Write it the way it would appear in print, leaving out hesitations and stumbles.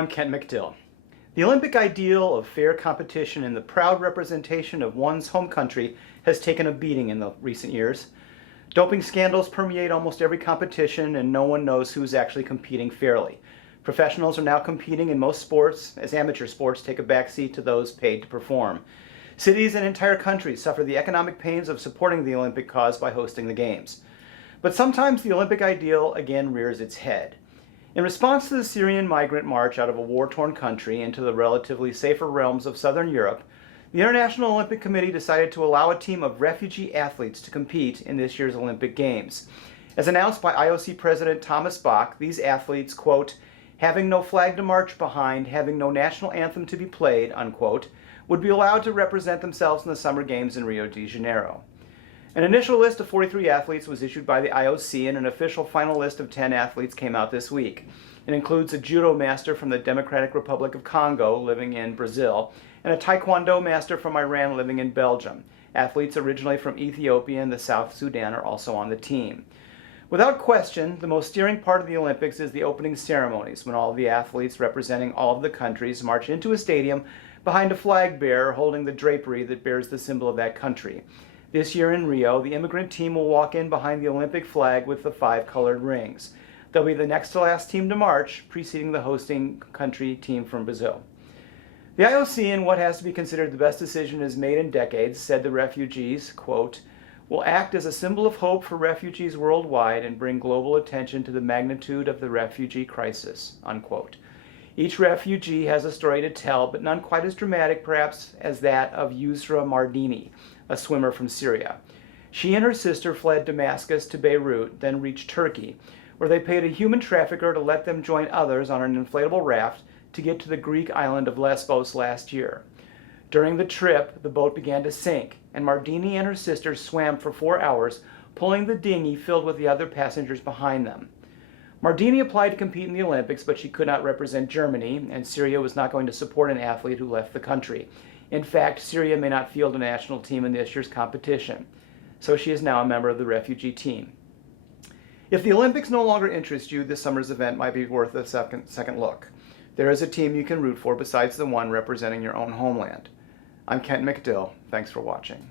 I'm Kent McDill. The Olympic ideal of fair competition and the proud representation of one's home country has taken a beating in the recent years. Doping scandals permeate almost every competition, and no one knows who's actually competing fairly. Professionals are now competing in most sports as amateur sports take a backseat to those paid to perform. Cities and entire countries suffer the economic pains of supporting the Olympic cause by hosting the Games. But sometimes the Olympic ideal again rears its head. In response to the Syrian migrant march out of a war-torn country into the relatively safer realms of southern Europe, the International Olympic Committee decided to allow a team of refugee athletes to compete in this year's Olympic Games. As announced by IOC President Thomas Bach, these athletes, quote, having no flag to march behind, having no national anthem to be played, unquote, would be allowed to represent themselves in the Summer Games in Rio de Janeiro. An initial list of 43 athletes was issued by the IOC, and an official final list of 10 athletes came out this week. It includes a judo master from the Democratic Republic of Congo living in Brazil, and a taekwondo master from Iran living in Belgium. Athletes originally from Ethiopia and the South Sudan are also on the team. Without question, the most stirring part of the Olympics is the opening ceremonies, when all of the athletes representing all of the countries march into a stadium behind a flag bearer holding the drapery that bears the symbol of that country. This year in Rio, the immigrant team will walk in behind the Olympic flag with the 5 colored rings. They'll be the next to last team to march, preceding the hosting country team from Brazil. The IOC, in what has to be considered the best decision it has made in decades, said the refugees, quote, will act as a symbol of hope for refugees worldwide and bring global attention to the magnitude of the refugee crisis, unquote. Each refugee has a story to tell, but none quite as dramatic perhaps as that of Yusra Mardini, a swimmer from Syria. She and her sister fled Damascus to Beirut, then reached Turkey, where they paid a human trafficker to let them join others on an inflatable raft to get to the Greek island of Lesbos last year. During the trip, the boat began to sink, and Mardini and her sister swam for 4 hours, pulling the dinghy filled with the other passengers behind them. Mardini applied to compete in the Olympics, but she could not represent Germany, and Syria was not going to support an athlete who left the country. In fact, Syria may not field a national team in this year's competition, so she is now a member of the refugee team. If the Olympics no longer interest you, this summer's event might be worth a second look. There is a team you can root for besides the one representing your own homeland. I'm Kent McDill. Thanks for watching.